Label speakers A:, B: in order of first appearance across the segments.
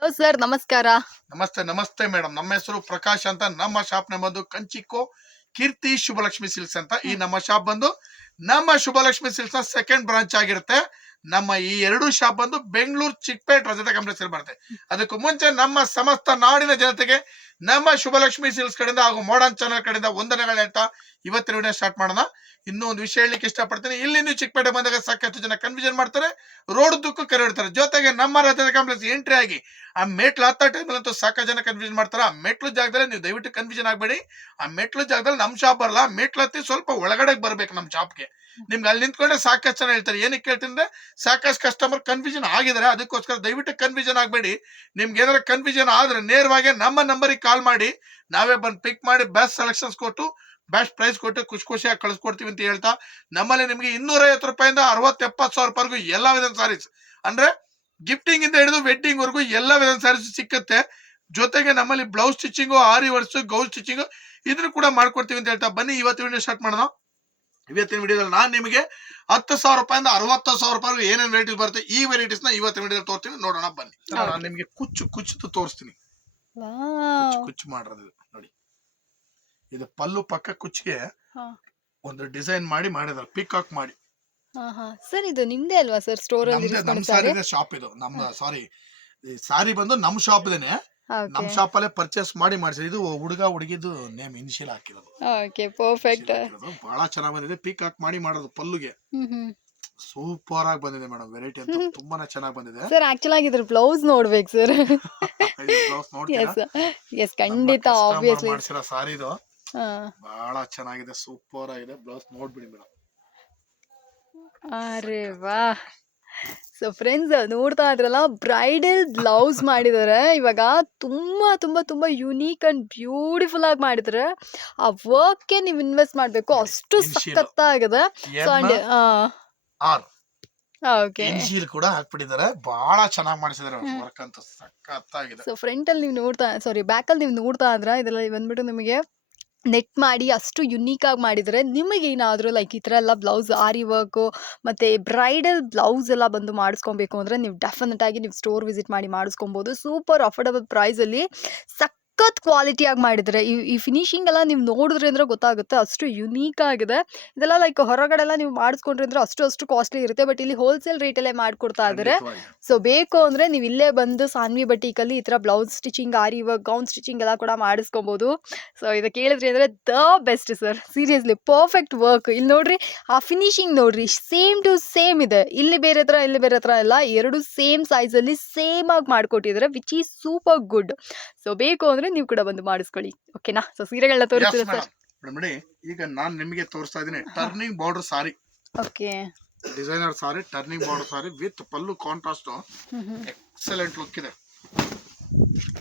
A: Hello sir ನಮಸ್ಕಾರ.
B: ನಮಸ್ತೆ ನಮಸ್ತೆ ಮೇಡಮ್ ನಮ್ಮ ಹೆಸರು ಪ್ರಕಾಶ್ ಅಂತ. ನಮ್ಮ ಶಾಪ್ನ ಬಂದು ಕಂಚಿಕೋ ಕೀರ್ತಿ ಶುಭಲಕ್ಷ್ಮಿ ಸಿಲ್ಕ್ಸ್ ಅಂತ. ಈ ನಮ್ಮ ಶಾಪ್ ಬಂದು ನಮ್ಮ ಶುಭಲಕ್ಷ್ಮಿ ಸಿಲ್ಸ್ನ ಸೆಕೆಂಡ್ ಬ್ರಾಂಚ್ ಆಗಿರುತ್ತೆ. ನಮ್ಮ ಈ ಎರಡು ಶಾಪ್ ಬಂದು ಬೆಂಗಳೂರು ಚಿಕ್ಕಪೇಟ್ ರಜತ ಕಂಪ್ಲೆಕ್ಸ್ ಬರುತ್ತೆ. ಅದಕ್ಕೂ ಮುಂಚೆ ನಮ್ಮ ಸಮಸ್ತ ನಾಡಿನ ಜನತೆಗೆ ನಮ್ಮ ಶುಭಲಕ್ಷ್ಮಿ ಸಿಲ್ಸ್ ಕಡೆಯಿಂದ ಹಾಗೂ ಮಾಡರ್ನ್ ಚಾನಲ್ ಕಡೆಯಿಂದ ವಂದನೆಗಳು ಹೇಳ್ತಾ ಇವತ್ತಿನ ವಿಡಿಯೋ ಸ್ಟಾರ್ಟ್ ಮಾಡೋಣ. ಇನ್ನೂ ಒಂದು ವಿಷಯ ಹೇಳಲಿಕ್ಕೆ ಇಷ್ಟಪಡ್ತೀನಿ. ಇಲ್ಲಿ ನೀವು ಚಿಕ್ಕಪೇಟೆ ಬಂದಾಗ ಸಾಕಷ್ಟು ಜನ ಕನ್ಫ್ಯೂಷನ್ ಮಾಡ್ತಾರೆ. ರೋಡ್ ದುಕ್ಕು ಕರೆಡ್ತಾರೆ ಜೊತೆಗೆ ನಮ್ಮ ರಾಜ್ಯದ ಕಾಂಪ್ಲೆಕ್ಸ್ ಎಂಟ್ರಿ ಆಗಿ ಆ ಮೆಟ್ಲು ಹತ್ತ ಟೈಮಲ್ಲಿ ಅಂತೂ ಸಾಕಷ್ಟು ಜನ ಕನ್ಫ್ಯೂಷನ್ ಮಾಡ್ತಾರೆ. ಆ ಮೆಟ್ಲು ಜಾಗದಲ್ಲಿ ನೀವು ದಯವಿಟ್ಟು ಕನ್ಫ್ಯೂಷನ್ ಆಗಬೇಡಿ. ಆ ಮೆಟ್ಲು ಜಾಗದಲ್ಲಿ ನಮ್ಮ ಶಾಪ್ ಬರಲ್ಲ. ಮೆಟ್ಲು ಹತ್ತಿ ಸ್ವಲ್ಪ ಒಳಗಡೆ ಬರ್ಬೇಕು ನಮ್ಮ ಶಾಪ್ಗೆ ನಿಮ್ಗೆ ಅಲ್ಲಿ ನಿಂತ್ಕೊಂಡ್ರೆ ಸಾಕಷ್ಟು ಜನ ಹೇಳ್ತಾರೆ. ಏನಕ್ಕೆ ಹೇಳ್ತೀನಿ ಸಾಕಷ್ಟು ಕಸ್ಟಮರ್ ಕನ್ಫ್ಯೂಷನ್ ಆಗಿದ್ದಾರೆ. ಅದಕ್ಕೋಸ್ಕರ ದಯವಿಟ್ಟು ಕನ್ಫ್ಯೂಷನ್ ಆಗಬೇಡಿ. ನಿಮ್ಗೆ ಏನಾದ್ರೂ ಕನ್ಫ್ಯೂಷನ್ ಆದ್ರೆ ನೇರವಾಗಿ ನಮ್ಮ ನಂಬರಿಗೆ ಕಾಲ್ ಮಾಡಿ ನಾವೇ ಬಂದು ಪಿಕ್ ಮಾಡಿ ಬೆಸ್ಟ್ ಸೆಲೆಕ್ಷನ್ಸ್ ಕೊಟ್ಟು ಬೆಸ್ಟ್ ಪ್ರೈಸ್ ಕೊಟ್ಟು ಖುಷಿ ಖುಷಿಯಾಗಿ ಕಳಿಸ್ಕೊಡ್ತೀವಿ ಅಂತ ಹೇಳ್ತಾ ನಮ್ಮಲ್ಲಿ ನಿಮಗೆ ಇನ್ನೂರೈವತ್ತು ರೂಪಾಯಿಂದ ಅರವತ್ತು ಎಪ್ಪತ್ತು ಸಾವಿರ ರೂಪಾಯಿಗೂ ಎಲ್ಲ ವಿಧದ ಸಾರೀಸ್ ಅಂದ್ರೆ ಗಿಫ್ಟಿಂಗ್ ಇಂದ ಹಿಡಿದು ವೆಡ್ಡಿಂಗ್ ವರೆಗೂ ಎಲ್ಲ ವಿಧದ ಸಾರೀಸ್ ಸಿಕ್ಕತ್ತೆ. ಜೊತೆಗೆ ನಮ್ಮಲ್ಲಿ ಬ್ಲೌಸ್ ಸ್ಟಿಚಿಂಗು ಆರಿ ವರ್ಸ್ ಗೌಸ್ ಸ್ಟಿಚಿಂಗ್ ಇದನ್ನು ಕೂಡ ಮಾಡ್ಕೊಡ್ತೀವಿ ಅಂತ ಹೇಳ್ತಾ ಬನ್ನಿ ಇವತ್ತಿನ ವಿಡಿಯೋ ಸ್ಟಾರ್ಟ್ ಮಾಡೋಣ. ಇವತ್ತಿನ ವಿಡಿಯೋದಲ್ಲಿ ನಾನು ನಿಮಗೆ ಹತ್ತು ಸಾವಿರ ರೂಪಾಯಿಂದ ಅರವತ್ತು ಸಾವಿರ ರೂಪಾಯಿ ಏನೇನು ವೆರೈಟೀಸ್ ಬರುತ್ತೆ ಈ ವೆರೈಟೀಸ್ನ ಇವತ್ತಿನ ವಿಡಿಯೋದಲ್ಲಿ ತೋರ್ತೀನಿ ನೋಡೋಣ ಬನ್ನಿ. ನಾನು ನಿಮಗೆ ಕುಚ್ಚು ಕುಚ್ಚು ತೋರಿಸ್ತೀನಿ. ಕುಚ್ಚು ಕುಚ್ಚು ಮಾಡಿರೋದು ನೋಡಿ. ಇದು ಪಲ್ಲು ಪಕ್ಕ ಕುಚ್ಚಿಗೆ. ಒಂದು ಡಿಸೈನ್ ಮಾಡಿ ಮಾಡಿದಾರೆ ಪಿಕಾಕ್ ಮಾಡಿ.
A: ಸರ್ ಇದು ನಿಮ್ದೇ ಅಲ್ವಾ ಸರ್ ಸ್ಟೋರ್ ಅಲ್ಲಿ
B: ನಮ್ ಸಾರಿ ಶಾಪ್ ಇದು ನಮ್ಮ ಸಾರಿ ಸಾರಿ ಬಂದು ನಮ್ ಶಾಪ್ ಇದೇನೆ. ನಮ್ ಶಾಪ್ ಅಲ್ಲೇ ಪರ್ಚೇಸ್ ಮಾಡಿ ಮಾಡಿಸಿದ. ಇದು ಹುಡುಗ ಹುಡುಗಿದು ನೇಮ್ ಇನಿಷಿಯಲ್ ಹಾಕಿರೋದು.
A: ಓಕೆ ಪರ್ಫೆಕ್ಟ್
B: ಬಹಳ ಚೆನ್ನಾಗಿ ಬಂದಿದೆ. ಪಿಕಾಕ್ ಮಾಡಿ ಮಾಡೋದು ಪಲ್ಲುಗೆ. ಸೂಪರ್ ಆಗಿ ಬಂದಿದೆ ಮೇಡಮ್ ವೆರೈಟಿ ಅಂತ. ತುಂಬಾನೇ ಚೆನ್ನಾಗಿ ಬಂದಿದೆ.
A: ಸರ್ ಆಕ್ಚುಲ್ ಆಗಿ ಇದ್ರ ಬ್ಲೌಸ್ ನೋಡ್ಬೇಕು ಸರ್.
B: ಬ್ಲೌಸ್ blouse ನೋಡ್ತೀರಾ?
A: ಎಸ್ ಎಸ್ ಖಂಡಿತ ಆಬ್ವಿಯಸ್ಲಿ
B: ಮಾಡ್ಸಿರ ಸಾರಿ ಇದು. ಬಹಳ ಚೆನ್ನಾಗಿದೆ ಸೂಪರ್ ಆಗಿದೆ. ಬ್ಲೌಸ್ ನೋಡ್ಬಿಡಿ ಮೇಡಮ್.
A: ಅರೆ ವಾ. ಸೊ ಫ್ರೆಂಡ್ಸ್ ನೋಡ್ತಾ ಇದ್ರಲ್ಲ ಬ್ರೈಡಲ್ ಬ್ಲೌಸ್ ಮಾಡಿದ್ದಾರೆ ಇವಾಗ ತುಂಬಾ ತುಂಬಾ ತುಂಬಾ ಯುನೀಕ್ ಅಂಡ್ ಬ್ಯೂಟಿಫುಲ್ ಆಗಿ ಮಾಡಿದ್ರೆ. ಆ ವರ್ಕ್ಗೆ ನೀವು ಇನ್ವೆಸ್ಟ್ ಮಾಡಬೇಕು. ಅಷ್ಟು. ಸಖತ್ತಾಗಿದೆ. So and
B: R.
A: ಓಕೆ.
B: ಕೂಡ ಹಾಕ್ಬಿಟ್ಟಿದ್ದಾರೆ. ಬಹಳ ಚೆನ್ನಾಗಿ ಮಾಡಿಸಿದ್ದಾರೆ ವರ್ಕ್ ಅಂತ ಸಖತ್ತಾಗಿದೆ.
A: ಸೊ ಫ್ರಂಟಲ್ಲಿ ನೀವು ನೋಡ್ತಾ ಸಾರಿ ಬ್ಯಾಕ್ ಅಲ್ಲಿ ನೀವು ನೋಡ್ತಾ ಇದ್ರ? ಇದರಲ್ಲಿ ಬಂದ್ಬಿಟ್ಟು ನಿಮಗೆ ನೆಟ್ ಮಾಡಿ ಅಷ್ಟು ಯುನೀಕ್ ಆಗಿ ಮಾಡಿದರೆ ನಿಮಗೆ ಏನಾದರೂ ಲೈಕ್ ಈ ಥರ ಎಲ್ಲ ಬ್ಲೌಸ್ ಆರಿ ವರ್ಕು ಮತ್ತು ಬ್ರೈಡಲ್ ಬ್ಲೌಸ್ ಎಲ್ಲ ಬಂದು ಮಾಡಿಸ್ಕೊಬೇಕು ಅಂದರೆ ನೀವು ಡೆಫಿನೆಟ್ ಆಗಿ ನೀವು ಸ್ಟೋರ್ ವಿಸಿಟ್ ಮಾಡಿ ಮಾಡಿಸ್ಕೊಬೋದು. ಸೂಪರ್ ಅಫೋರ್ಡಬಲ್ ಪ್ರೈಸಲ್ಲಿ ಸಖತ್ ಕ್ವಾಲಿಟಿಯಾಗಿ ಮಾಡಿದ್ರೆ ಈ ಈ ಫಿನಿಶಿಂಗ್ ಎಲ್ಲ ನೀವು ನೋಡಿದ್ರೆ ಅಂದ್ರೆ ಗೊತ್ತಾಗುತ್ತೆ ಅಷ್ಟು ಯುನೀಕ್ ಆಗಿದೆ. ಇದೆಲ್ಲ ಲೈಕ್ ಹೊರಗಡೆ ಎಲ್ಲ ನೀವು ಮಾಡಿಸ್ಕೊಂಡ್ರೆ ಅಂದ್ರೆ ಅಷ್ಟು ಅಷ್ಟು ಕಾಸ್ಟ್ಲಿ ಇರುತ್ತೆ ಬಟ್ ಇಲ್ಲಿ ಹೋಲ್ಸೇಲ್ ರೇಟಲ್ಲೇ ಮಾಡಿಕೊಡ್ತಾ ಇದ್ದಾರೆ. ಸೊ ಬೇಕು ಅಂದರೆ ನೀವು ಇಲ್ಲೇ ಬಂದು ಸಾನ್ವಿ ಬಟೀಕಲ್ಲಿ ಈ ಥರ ಬ್ಲೌಸ್ ಸ್ಟಿಚಿಂಗ್ ಆರಿ ಇವಾಗ ಗೌನ್ ಸ್ಟಿಚಿಂಗ್ ಎಲ್ಲ ಕೂಡ ಮಾಡಿಸ್ಕೊಬೋದು. ಸೊ ಇದು ಕೇಳಿದ್ರಿ ಅಂದರೆ the best sir seriously perfect work ಇಲ್ಲಿ ನೋಡ್ರಿ ಆ ಫಿನಿಶಿಂಗ್ ನೋಡ್ರಿ ಸೇಮ್ ಟು ಸೇಮ್ ಇದೆ. ಇಲ್ಲಿ ಬೇರೆ ಥರ ಇಲ್ಲಿ ಬೇರೆ ಥರ ಎಲ್ಲ ಎರಡು ಸೇಮ್ ಸೈಜಲ್ಲಿ ಸೇಮ್ ಆಗಿ ಮಾಡಿಕೊಟ್ಟಿದ್ದಾರೆ which is super good so ಬೇಕು ಅಂದರೆ ನೀವು ಕೂಡ ಬಂದು ಮಾಡಿಸ್ಕೊಳ್ಳಿ. ಓಕೆನಾ? ಸೊ ಸೀರೆಗಳನ್ನ ತೋರಿಸ್ತೀರಾ ಸರ್
B: ನೋಡಿ ಈಗ ನಾನು ನಿಮಗೆ ತೋರಿಸ್ತಾ ಇದ್ದೀನಿ. Turning border sari
A: okay.
B: Designer sari turning border sari with pallu contrast excellent look ಇದೆ.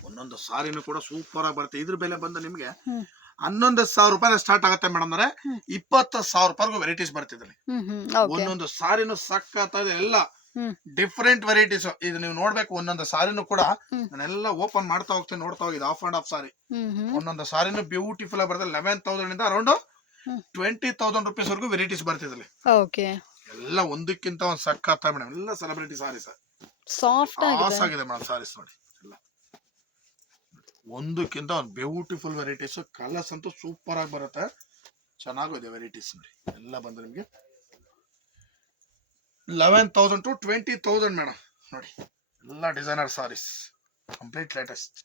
B: ಒಂದೊಂದು ಸಾರಿನೂ ಕೂಡ ಸೂಪರ್ ಆಗಿ ಬರುತ್ತೆ. ಇದ್ರ ಬೆಲೆ ಬಂದು ನಿಮಗೆ. ಹನ್ನೊಂದು ಸಾವಿರ ರೂಪಾಯಿ ಸ್ಟಾರ್ಟ್ ಆಗುತ್ತೆ ಮೇಡಮ್ ಅಂದ್ರೆ. ಇಪ್ಪತ್ತು ಸಾವಿರ ರೂಪಾಯಿಗೂ ವೆರೈಟೀಸ್ ಬರ್ತಿದ್ರಿ ಒಂದೊಂದು ಸಾರಿನೂ ಸಕ್ಕತ್ತಾದ ಎಲ್ಲ. ಡಿಫ್ರೆಂಟ್ ವೆರೈಟೀಸ್ ಇದು ನೀವು ನೋಡ್ಬೇಕು ಒಂದೊಂದು ಸಾರಿನೂ ಕೂಡ. ನಾನೆಲ್ಲ ಓಪನ್ ಮಾಡ್ತಾ ಹೋಗ್ತೀನಿ ನೋಡ್ತಾ ಹೋಗಿದೆ ಆಫ್ ಅಂಡ್ ಆಫ್ ಸಾರಿ. ಒಂದೊಂದು ಸಾರಿನೂ ಬ್ಯೂಟಿಫುಲ್ ಆಗಿ ಬರ್ತದೆ ಲೆವೆನ್ ತೌಸಂಡ್ ಇಂದ ಅರೌಂಡ್. ಟ್ವೆಂಟಿ ತೌಸಂಡ್ ರುಪೀಸ್ ವರೆಗೂ ವೆರೈಟೀಸ್ ಬರ್ತಿದ್ರಲ್ಲಿ
A: ಓಕೆ
B: ಎಲ್ಲ ಒಂದಕ್ಕಿಂತ ಒಂದು ಸಖತ್ ಮೇಡಮ್ ಎಲ್ಲ ಸೆಲೆಬ್ರಿಟಿ ಸಾರಿ ಸರ್
A: ಸಾಫ್ಟ್
B: ಆಸ್
A: ಆಗಿದೆ
B: ಆಗಿದೆ ಮೇಡಮ್ ಸಾರೀಸ್ ನೋಡಿ ಎಲ್ಲ. ಒಂದಕ್ಕಿಂತ ಒಂದು ಬ್ಯೂಟಿಫುಲ್ ವೆರೈಟೀಸ್ ಕಲರ್ಸ್ ಅಂತೂ ಸೂಪರ್ ಆಗಿ ಬರುತ್ತೆ. ಚೆನ್ನಾಗಿದೆ ವೆರೈಟೀಸ್ ನೋಡಿ ಎಲ್ಲ ಬಂದು ನಿಮಗೆ eleven thousand to twenty thousand madam ನೋಡಿ ಎಲ್ಲ designer saris complete latest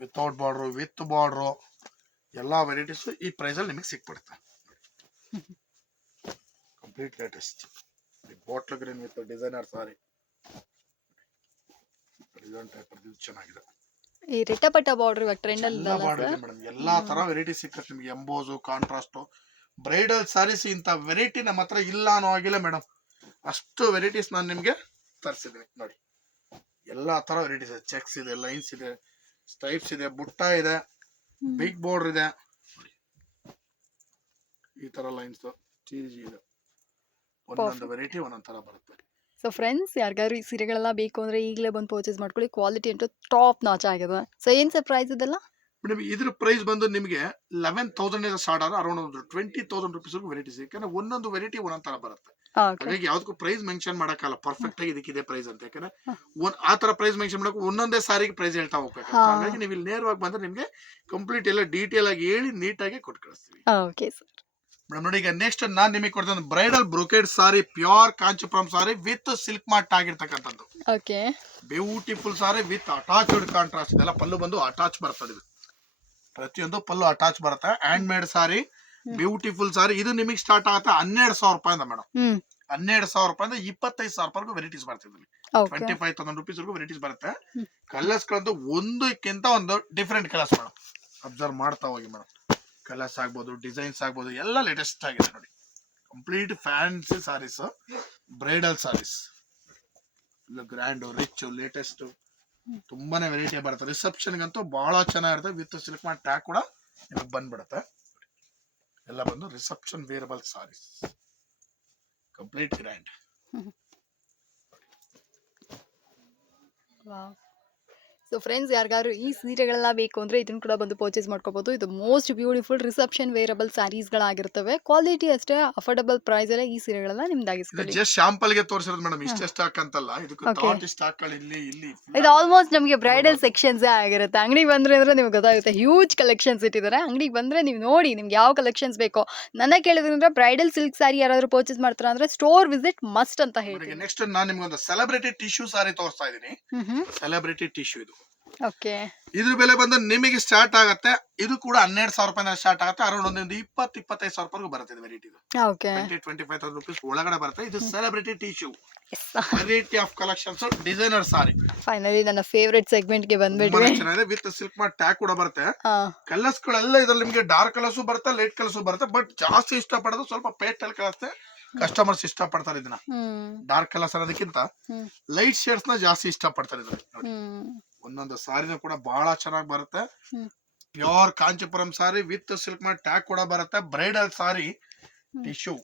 B: without border with border ಎಲ್ಲ ವೆರೈಟೀಸು ಈ ಪ್ರೈಸಲ್ಲಿ ನಿಮಗೆ ಸಿಕ್ಬಿಡುತ್ತೆ. Complete latest bottle green with designer sari design type ಇದು ಚೆನ್ನಾಗಿದೆ.
A: ಈ ರಿಟಪಟ ಬಾರ್ಡರ್ ಇವಾಗ ಟ್ರೆಂಡ್
B: ಎಲ್ಲ ಬಾರ್ಡರ್ ಇದೆ ಮೇಡಮ್ ಎಲ್ಲಾ ತರ ವೆರೈಟಿ ಸಿಕ್ಕತ್ತೆ ನಿಮಗೆ. ಎಂಬೋಸು ಕಾಂಟ್ರಾಸ್ಟ್ ಬ್ರೈಡಲ್ ಸಾರೀಸ್ ಇಂಥ ವೆರೈಟಿ ನಮ್ಮ ಹತ್ರ ಇಲ್ಲ ಅನ್ನೋ ಆಗಿಲ್ಲ ಮೇಡಮ್ ಅಷ್ಟು ವೆರೈಟೀಸ್ ನಾನು ನಿಮ್ಗೆ ತರಿಸಿದ್ದೀನಿ ನೋಡಿ. ಎಲ್ಲಾ ತರ ವೆರೈಟೀಸ್ ಇದೆ. ಚೆಕ್ಸ್ ಇದೆ ಲೈನ್ಸ್ ಇದೆ ಸ್ಟೈಪ್ಸ್ ಇದೆ ಬುಟ್ಟ ಇದೆ ಬಿಗ್ ಬಾರ್ಡರ್ ಇದೆ. ಈ ತರ ಲೈನ್ಸ್ ಚೀಜಿ ಇದೆ. ಒಂದೊಂದು ವೆರೈಟಿ ಒಂದೊಂದ್ ತರ ಬರುತ್ತೆ.
A: ಸೊ ಫ್ರೆಂಡ್ಸ್ ಯಾರಿಗಾದ್ರು ಈ ಸೀರೆಗಳೆಲ್ಲ ಬೇಕು ಅಂದರೆ ಈಗಲೇ ಬಂದು ಪರ್ಚೇಸ್ ಮಾಡ್ಕೊಳ್ಳಿ. ಕ್ವಾಲಿಟಿ ಅಂತೂ ಟಾಪ್ ನಾಚ್ ಆಗಿದೆ. ಸೊ ಏನು ಸರ್ ಪ್ರೈಸ್ ಇದೆಲ್ಲ?
B: ಮೇಡಮ್ ಇದ್ರ ಪ್ರೈಸ್ ಬಂದು ನಿಮಗೆ ಲೆವೆನ್ ತೌಸಂಡ್ ಸ್ಟಾರ್ಟ್ ಆದ್ರೆ ಅರೌಂಡ್ ಒಂದು ಟ್ವೆಂಟಿ ತೌಸಂಡ್ ರುಪೀಸ್ ವೆರೈಟೀಸ್ ಯಾಕಂದ್ರೆ ಒಂದೊಂದು ವೆರೈಟಿ ಒಂದೊಂದು ತರ ಬರುತ್ತೆ. ಹಾಗಾಗಿ ಯಾವ್ದಕ್ಕೂ ಪ್ರೈಸ್ ಮೆನ್ಷನ್ ಮಾಡಕ್ಕಲ್ಲ ಪರ್ಫೆಕ್ಟ್ ಆಗಿ ಇದೆ ಪ್ರೈಸ್ ಅಂತ. ಯಾಕಂದ್ರೆ. ಒಂದ್ ಆ ತರ ಪ್ರೈಸ್ ಮೆನ್ಷನ್ ಮಾಡಕ್ ಒಂದೊಂದೇ ಸಾರಿಗೆ ಪ್ರೈಸ್ ಹೇಳ್ತಾ ಹೋಗ್ಬೇಕು. ಹಾಗಾಗಿ ನೀವು ಇಲ್ಲಿ ನೇರವಾಗಿ ಬಂದ್ರೆ ನಿಮ್ಗೆ ಕಂಪ್ಲೀಟ್ ಎಲ್ಲ ಡೀಟೇಲ್ ಆಗಿ ಹೇಳಿ ನೀಟಾಗಿ ಕೊಟ್ಟು ಕಳಿಸ್ತೀವಿ
A: ಓಕೆ ಸರ್
B: ಮೇಡಮ್ ನೋಡಿ ಈಗ ನೆಕ್ಸ್ಟ್ ನಾನ್ ನಿಮಗೆ ಕೊಡ್ತೀನಿ bridal brocade sari pure Kanchipuram sari with silk mark ಆಗಿರ್ತಕ್ಕಂಥದ್ದು.
A: Okay
B: beautiful sari with attached contrast ಇದೆಲ್ಲ ಪಲ್ಲು ಬಂದು ಅಟಾಚ್ ಬರ್ತದೆ. ಪ್ರತಿಯೊಂದು ಪಲ್ಲು ಅಟಾಚ್ ಬರುತ್ತೆ. Hand made sari. Beautiful sari. ಇದು ನಿಮಗೆ ಸ್ಟಾರ್ಟ್ ಆಗುತ್ತೆ ಹನ್ನೆರಡು ಸಾವಿರ ರೂಪಾಯಿಂದ ಮೇಡಮ್ ಹನ್ನೆರಡು ಸಾವಿರ ರೂಪಾಯಿಂದ ಇಪ್ಪತ್ತೈದು ಸಾವಿರ ರೂಪಾಯಿ ವೆರೈಟೀಸ್ ಬರ್ತದೆ
A: okay
B: twenty five thousand rupees varieties ಬರುತ್ತೆ. ಕಲರ್ಸ್ ಗಳಂತೂ ಒಂದಕ್ಕಿಂತ ಒಂದು ಡಿಫ್ರೆಂಟ್ ಕಲರ್ಸ್ ಮೇಡಮ್ ಅಬ್ಸರ್ವ್ ಮಾಡ್ತಾ ಹೋಗಿ ಮೇಡಮ್ ಕಲರ್ಸ್ ಆಗ್ಬೋದು ಡಿಸೈನ್ಸ್ ಆಗ್ಬೋದು ಎಲ್ಲ ಲೇಟೆಸ್ಟ್ ಆಗಿದೆ ನೋಡಿ. Complete fancy saris bridal saris grand rich latest ತುಂಬಾನೇ ವೆರೈಟಿ ಬರುತ್ತೆ. ರಿಸೆಪ್ಷನ್ ಅಂತೂ ಬಹಳ ಚೆನ್ನಾಗಿರುತ್ತೆ. ವಿತ್ ಸಿಲ್ಕ್ ಮಾಡಿ ಟ್ಯಾಕ್ ಕೂಡ ನಿಮಗೆ ಬಂದ್ಬಿಡುತ್ತೆ. ಎಲ್ಲ ಬಂದು reception wearable saris complete grand
A: so friends ಯಾರಿಗಾದ್ರು ಈ ಸೀರೆಗಳೆಲ್ಲ ಬೇಕು ಅಂದರೆ ಇದನ್ನು ಕೂಡ ಬಂದು ಪರ್ಚೇಸ್ ಮಾಡ್ಕೋಬೋದು. ಇದು ಮೋಸ್ಟ್ ಬ್ಯೂಟಿಫುಲ್ ರಿಸೆಪ್ಷನ್ ವೇರಬಲ್ ಸ್ಯಾರೀಸ್ಗಳಾಗಿರ್ತವೆ ಕ್ವಾಲಿಟಿ ಅಷ್ಟೇ ಅಫೋರ್ಡಬಲ್ ಪ್ರೈಸ್ ಅಲ್ಲೇ ಈ ಸೀರೆಗಳೆಲ್ಲ ನಿಮ್ದಾಗಿಸ್ಕೊಳ್ಳಿ.
B: ಜಸ್ಟ್ ಶಾಂಪಲ್ಗೆ ತೋರಿಸಿರೋದು ಮೇಡಮ್ ಇಷ್ಟೇ ಸ್ಟಾಕ್ ಅಂತಲ್ಲ ಇದಕ್ಕೆ
A: Okay.
B: ಥಾಟ್ ಸ್ಟಾಕ್ಗಳು ಇಲ್ಲಿ ಇಲ್ಲಿ
A: ಇದು ಆಲ್ಮೋಸ್ಟ್ ನಮಗೆ ಬ್ರೈಡಲ್ ಸೆಕ್ಷನ್ಸ್ ಆಗಿರುತ್ತೆ. ಅಂಗಡಿಗೆ ಬಂದ್ರೆ ಅಂದ್ರೆ ನಿಮ್ಗೆ ಗೊತ್ತಾಗುತ್ತೆ ಹ್ಯೂಜ್ ಕಲೆಕ್ಷನ್ಸ್ ಇಟ್ಟಿದ್ದಾರೆ. ಅಂಗಡಿಗೆ ಬಂದ್ರೆ ನೀವು ನೋಡಿ ನಿಮ್ಗೆ ಯಾವ ಕಲೆಕ್ಷನ್ಸ್ ಬೇಕೋ. ನನ್ನ ಕೇಳಿದ್ರಂದ್ರೆ ಬ್ರೈಡಲ್ ಸಿಲ್ಕ್ ಸ್ಯಾರಿ ಯಾರಾದರೂ ಪರ್ಚೇಸ್ ಮಾಡ್ತಾರ ಅಂದ್ರೆ ಸ್ಟೋರ್ ವಿಸಿಟ್ ಮಸ್ಟ್ ಅಂತ ಹೇಳಿ
B: ನೆಕ್ಸ್ಟ್ ನಾನು ನಿಮ್ಗೆ ಒಂದು ಸೆಲೆಬ್ರಿಟಿ ಟಿಶ್ಯೂ ಸಾರಿ ತೋರಿಸ್ತಾ ಇದ್ದೀನಿ. ಸೆಲೆಬ್ರಿಟಿ ಟಿಶ್ಯೂ ಇದು.
A: ಓಕೆ.
B: ಇದ್ರ ಬೆಲೆ ಬಂದು ನಿಮಗೆ ಸ್ಟಾರ್ಟ್ ಆಗುತ್ತೆ. ಇದು ಕೂಡ ಹನ್ನೆರಡು ಸಾವಿರ ರೂಪಾಯಿ ಸ್ಟಾರ್ಟ್ ಆಗುತ್ತೆ. ಅರೌಂಡ್ ಒಂದು ಇಪ್ಪತ್ತು ಇಪ್ಪತ್ತೈದು ಸಾವಿರ ರೂಪಾಯಿ ಬರುತ್ತೆ variety twenty twenty five thousand rupees ಒಳಗಡೆ ಬರುತ್ತೆ. ಇದು celebrity tissue variety of collections designer sari
A: finally ನನ್ನ ಫೇವ್ರೆಟ್ ಸೆಗ್ಮೆಂಟ್ಗೆ ಬಂದ್ಬಿಟ್ಟು
B: ಚೆನ್ನಾಗಿದೆ. ವಿತ್ ಸಿಲ್ಕ್ ಮಾರ್ಟ್ ಟ್ಯಾಗ್ ಕೂಡ ಬರುತ್ತೆ. ಕಲರ್ಸ್ ಗಳೆಲ್ಲ ಇದ್ರಲ್ಲಿ ನಿಮಗೆ ಡಾರ್ಕ್ ಕಲರ್ಸ್ ಬರುತ್ತೆ ಲೈಟ್ ಕಲರ್ಸ್ ಬರುತ್ತೆ. ಬಟ್ ಜಾಸ್ತಿ ಇಷ್ಟಪಡೋದು ಸ್ವಲ್ಪ ಪೇಸ್ಟಲ್ ಕಲರ್ಸ್ ಕಸ್ಟಮರ್ಸ್ ಇಷ್ಟಪಡ್ತಾರೆ ಇದನ್ನ.
A: ಹ್ಮ್.
B: ಡಾರ್ಕ್ ಕಲರ್ಸ್ ಅನ್ನೋದಕ್ಕಿಂತ ಲೈಟ್ ಶೇಡ್ಸ್ನ ಜಾಸ್ತಿ ಇಷ್ಟಪಡ್ತಾರೆ ಇದ್ರಲ್ಲಿ ನೋಡಿ.
A: ಹ್ಮ್.
B: ಒಂದೊಂದು ಸಾರಿನೂ ಕೂಡ ಬಹಳ ಚೆನ್ನಾಗಿ ಬರುತ್ತೆ. Pure Kanchipuram sari with silk ಮಾಡಿ ಟ್ಯಾಗ್ ಕೂಡ ಬರುತ್ತೆ. ಬ್ರೈಡಲ್ ಸಾರಿ. ಟಿಶ್ಯೂ.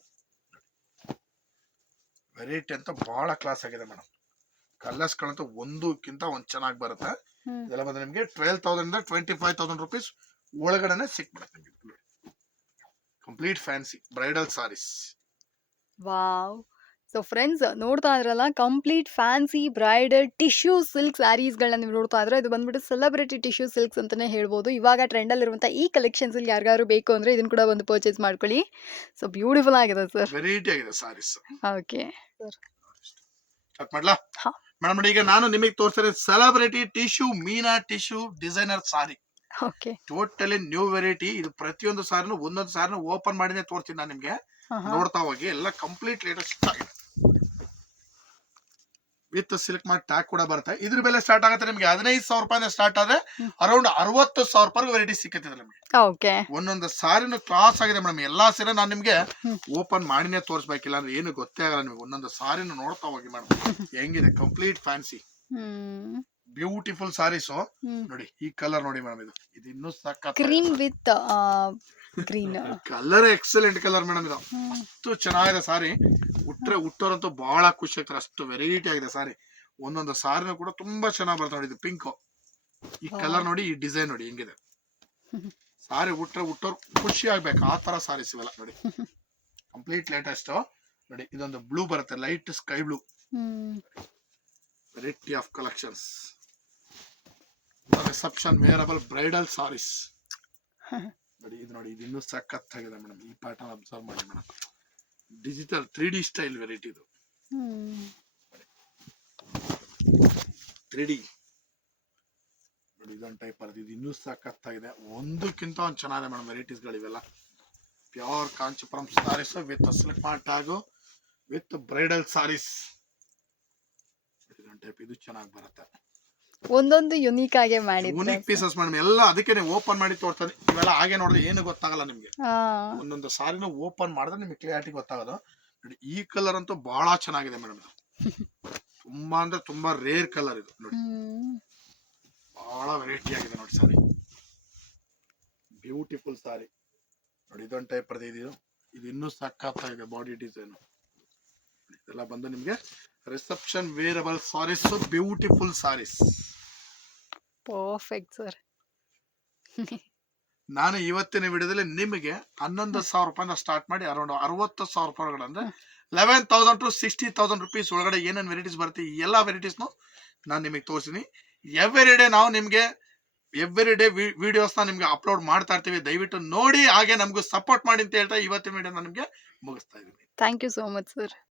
B: ವೆರೈಟಿ ಅಂತ ಬಹಳ ಕ್ಲಾಸ್ ಆಗಿದೆ ಮೇಡಮ್ ಕಲರ್ಸ್ ಗಳಂತೂ ಒಂದಕ್ಕಿಂತ ಒಂದ್ ಚೆನ್ನಾಗಿ ಬರುತ್ತೆ. ಇದೆಲ್ಲ ಬಂದ್ರೆ ನಿಮಗೆ twelve thousand twenty five thousand rupees ಒಳಗಡೆನೆ ಸಿಕ್ಬಿಡುತ್ತೆ ನಿಮಗೆ. Complete fancy bridal saris.
A: Wow. So friends ನೋಡ್ತಾ ಇದ್ರಲ್ಲ complete fancy bridal tissue silk ಸ್ಯಾರೀಸ್ಗಳನ್ನ ನೀವು ನೋಡ್ತಾ ಇದ್ರೆ ಇದು ಬಂದ್ಬಿಟ್ಟು ಸೆಲೆಬ್ರಿಟಿ ಟಿಶ್ಯೂ ಸಿಲ್ಕ್ಸ್ ಅಂತಲೇ ಹೇಳ್ಬೋದು. ಇವಾಗ ಟ್ರೆಂಡಲ್ಲಿರುವಂಥ ಈ ಕಲೆಕ್ಷನ್ಸಲ್ಲಿ ಯಾರಿಗಾದ್ರು ಬೇಕು ಅಂದರೆ ಇದನ್ನು ಕೂಡ ಒಂದು ಪರ್ಚೇಸ್ ಮಾಡ್ಕೊಳ್ಳಿ. ಸೊ ಬ್ಯೂಟಿಫುಲ್ ಆಗಿದೆ ಸರ್
B: ವೆರೈಟಿ ಆಗಿದೆ ಸಾರೀಸ್
A: ಓಕೆ
B: ಸ್ಟಾರ್ಟ್ ಮಾಡ್ಲಾ?
A: ಹಾ.
B: ಮೇಡಮ್ ಈಗ ನಾನು ನಿಮಗೆ ತೋರಿಸಿದ್ರೆ celebrity tissue Meena tissue designer sari
A: okay
B: totally new variety ಇದು ಪ್ರತಿಯೊಂದು ಸಾರಿನೂ ಒಂದೊಂದು ಸಾರಿನೂ ಓಪನ್ ಮಾಡಿನೇ ತೋರಿಸ್ತೀನಿ ನಾನು ನಿಮ್ಗೆ. ನೋಡ್ತಾ ಹೋಗಿ ಎಲ್ಲ ಕಂಪ್ಲೀಟ್ ಲೇಟೆಸ್ಟ್ ಆಗಿದೆ. ವಿತ್ ಸಿಲ್ಕ್ ಮಾಡಿ ಟ್ಯಾಕ್ ಕೂಡ ಬರುತ್ತೆ. ಇದ್ರ ಬೆಲೆ ಸ್ಟಾರ್ಟ್ ಆಗುತ್ತೆ ನಿಮಗೆ ಹದಿನೈದು ಸಾವಿರ ರೂಪಾಯಿಂದ ಸ್ಟಾರ್ಟ್ ಆದ್ರೆ. ಅರೌಂಡ್ ಅರವತ್ತು ಸಾವಿರ ರೂಪಾಯಿ ವೆರೈಟಿ ಸಿಕ್ಕುತ್ತೆ ನಿಮಗೆ. ಒಂದೊಂದು ಸಾರಿನೂ ಕ್ರಾಸ್ ಆಗಿದೆ ಮೇಡಮ್ ಎಲ್ಲಾ ಸೀರೆ ನಾನು ನಿಮ್ಗೆ ಓಪನ್ ಮಾಡಿನೇ ತೋರಿಸ್ಬೇಕಿಲ್ಲ ಅಂದ್ರೆ ಏನು ಗೊತ್ತೇ ಆಗಲ್ಲ ನಿಮ್ಗೆ. ಒಂದೊಂದು ಸಾರಿನ ನೋಡ್ತಾ ಹೋಗಿ ಮೇಡಮ್ ಹೆಂಗಿದೆ? Complete fancy beautiful saris. ನೋಡಿ ಈ ಕಲರ್ ನೋಡಿ ಮೇಡಮ್ ಇದು. ಇದು ಇನ್ನೂ ಸಾಕ
A: cream with green.
B: Colour excellent colour madam ಇದು. ಅಷ್ಟು ಚೆನ್ನಾಗಿದೆ ಸಾರಿ. ಉಟ್ರೆ ಉಟ್ಟೋರಂತೂ ಬಹಳ ಖುಷಿ ಆಗ್ತಾರೆ. ಅಷ್ಟು ವೆರೈಟಿ ಆಗಿದೆ ಸಾರಿ. ಒಂದೊಂದು ಸಾರಿನೂ ಕೂಡ ತುಂಬಾ ಚೆನ್ನಾಗಿ ಬರ್ತದೆ ನೋಡಿ ಇದು ಪಿಂಕ್. ಈ ಕಲರ್ ನೋಡಿ ಈ ಡಿಸೈನ್ ನೋಡಿ ಹೆಂಗಿದೆ. ಸಾರಿ ಉಟ್ರೆ ಉಟ್ಟೋರ್ ಖುಷಿ ಆಗ್ಬೇಕು. ಆ ತರ ಸಾರೀಸ್ ಇವೆಲ್ಲ ನೋಡಿ. Complete latest. ನೋಡಿ ಇದೊಂದು ಬ್ಲೂ ಬರುತ್ತೆ. Light sky blue. Variety of collections reception wearable bridal saris ನೋಡಿ ಇದು ನೋಡಿ ಇದು ಇನ್ನೂ ಸಖತ್ತಾಗಿದೆ ಮೇಡಮ್. ಈ ಪ್ಯಾಟರ್ನ್ ಅಬ್ಸರ್ವ್ ಮಾಡಿ madam. Digital three D style variety ಇದು. ತ್ರೀ ಡಿ ನೋಡಿ ಇದೊಂದು ಟೈಪ್ ಬರುತ್ತೆ ಇದು ಇನ್ನೂ ಸಖತ್ತಾಗಿದೆ. ಒಂದಕ್ಕಿಂತ ಒಂದು ಚೆನ್ನಾಗಿದೆ ಮೇಡಮ್ ವೆರೈಟೀಸ್ಗಳು ಇವೆಲ್ಲ. Pure Kanchipuram saris with silk tag with bridal saris ಇದೊಂದು ಟೈಪ್ ಇದು ಚೆನ್ನಾಗಿ ಬರುತ್ತೆ.
A: ಒಂದೊಂದು ಯುನೀಕ್ ಆಗಿ ಮಾಡಿ
B: ಯೂನಿಕ್ ಪೀಸಸ್ ಮೇಡಮ್ ಎಲ್ಲ ಅದಕ್ಕೆ ಓಪನ್ ಮಾಡಿ ತೋರ್ತಾನೆ. ಇವೆಲ್ಲ ಹಾಗೆ ನೋಡಿದ್ರೆ ಏನು ಗೊತ್ತಾಗಲ್ಲ ನಿಮ್ಗೆ. ಒಂದೊಂದು ಸಾರಿನ ಓಪನ್ ಮಾಡಿದ್ರೆ ನಿಮ್ಗೆ ಕ್ಲಿಯಾರಿಟಿ ಗೊತ್ತಾಗೋದು. ನೋಡಿ ಈ ಕಲರ್ ಅಂತೂ ಬಹಳ ಚೆನ್ನಾಗಿದೆ ಮೇಡಮ್ ತುಂಬಾ ಅಂದ್ರೆ ತುಂಬಾ ರೇರ್ ಕಲರ್ ಇದು. ನೋಡಿ. ಬಹಳ ವೆರೈಟಿ ಆಗಿದೆ ನೋಡಿ ಸಾರಿ. ಬ್ಯೂಟಿಫುಲ್ ಸಾರಿ. ನೋಡಿ ಇದೊಂದು ಟೈಪ್ ಇದು. ಇದು ಇನ್ನೂ ಸಕ್ಕತ್ತಾಗಿದೆ ಬಾಡಿ ಡಿಸೈನ್ ಇದೆಲ್ಲ ಬಂದು ನಿಮ್ಗೆ reception wearable saris beautiful saris
A: perfect sir
B: ನಾನು ಇವತ್ತಿನ ವಿಡಿಯೋದಲ್ಲಿ ನಿಮಗೆ ಹನ್ನೊಂದು ಸಾವಿರ ರೂಪಾಯಿಂದ ಸ್ಟಾರ್ಟ್ ಮಾಡಿ ಅರೌಂಡ್ ಅರವತ್ತು ಸಾವಿರ ರೂಪಾಯಿ ಅಂದ್ರೆ eleven thousand to sixty thousand rupees ಒಳಗಡೆ ಏನೇನು ವೆರೈಟೀಸ್ ಬರುತ್ತೆ ಎಲ್ಲ ವೆರೈಟೀಸ್ನು ನಾನು ನಿಮಗೆ ತೋರಿಸ್ತೀನಿ ಎವ್ರಿ ಡೇ ನಾವು ನಿಮಗೆ ಎವ್ರಿ ಡೇ ವಿಡಿಯೋಸ್ನ ನಿಮಗೆ ಅಪ್ಲೋಡ್ ಮಾಡ್ತಾ ಇರ್ತೀವಿ. ದಯವಿಟ್ಟು ನೋಡಿ ಹಾಗೆ ನಮಗೂ ಸಪೋರ್ಟ್ ಮಾಡಿ ಅಂತ ಹೇಳ್ತಾ ಇವತ್ತಿನ ವಿಡಿಯೋ ನಿಮಗೆ ಮುಗಿಸ್ತಾ ಇದ್ದೀನಿ.
A: Thank you so much sir